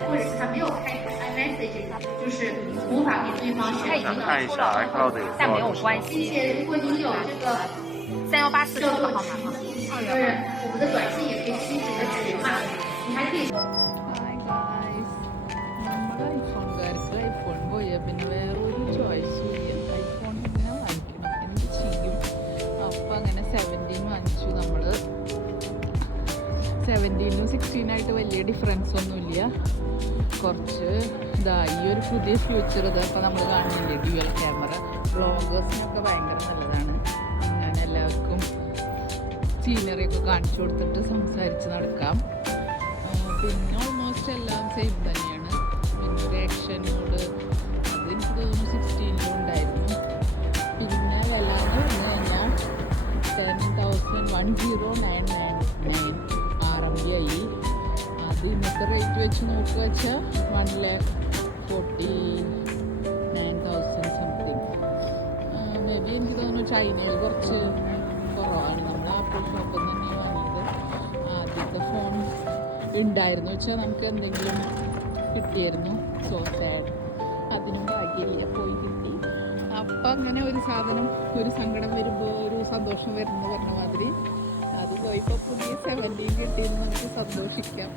或者是他没有开 iMessage， 就是无法给对方选择。看一下 iCloud 有但没有关并系。且如果你有这个3184这个号码吗？就是我们的短信也可以吸整个群嘛，你还可以。ഹായ് guys, നമ്മുടെ ഐഫോൺകാർക്ക് iPhone പോയ പിന്നെ വേറെ ഒരു ചോയ്സും ഇല്ല. ഐഫോൺ തന്നെ വാങ്ങിക്കണം, എന്ത് ചെയ്യും? അപ്പം അങ്ങനെ 17 വാങ്ങിച്ചു. നമ്മൾ 17-നും 16-ആയിട്ട് വലിയ ഡിഫറൻസ് ഒന്നുമില്ല. കുറച്ച് ഈ ഒരു പുതിയ ഫ്യൂച്ചർ ഇപ്പം നമ്മൾ കാണുന്നില്ലേ, ഡ്യുവൽ ക്യാമറ. വ്ളോഗേഴ്സിനൊക്കെ ഭയങ്കര നല്ലതാണ്. അങ്ങനെ എല്ലാവർക്കും സീനറിയൊക്കെ കാണിച്ചു കൊടുത്തിട്ട് സംസാരിച്ച് നടക്കാം. പിന്നെ ഓൾമോസ്റ്റ് എല്ലാം സെയിം തന്നെയാണ്. പിന്നെ ഒരു ആക്ഷൻ മോഡ് അത് എനിക്ക് തോന്നുന്നു 16-ലും ഉണ്ടായിരുന്നു. പിന്നെ വില എന്ന് പറഞ്ഞു കഴിഞ്ഞാൽ 10,1099 RMB ആയി. അത് ഇന്നത്തെ റേറ്റ് വെച്ച് നോക്കുക വെച്ചാൽ 1,49,000 സംതിങ്. മേ ബി എനിക്ക് തോന്നുന്നു ചൈനയിൽ കുറച്ച് കുറവാണ്. നമ്മൾ ആപ്പിൾ ഷോപ്പിൽ നിന്ന് തന്നെ വാങ്ങിയത്. ആദ്യത്തെ ഫോൺ ഉണ്ടായിരുന്നു വെച്ചാൽ നമുക്ക് എന്തെങ്കിലും കിട്ടിയായിരുന്നു. സോ സാഡ്, അതിനും ഭാഗ്യമില്ല, പോയി കിട്ടി. അപ്പം അങ്ങനെ ഒരു സാധനം, ഒരു സങ്കടം വരുമ്പോൾ ഒരു സന്തോഷം വരുന്നു പറഞ്ഞ മാതിരി അത് പോയിപ്പോൾ പുതിയ 17 കിട്ടിയെന്ന് നമുക്ക് സന്തോഷിക്കാം.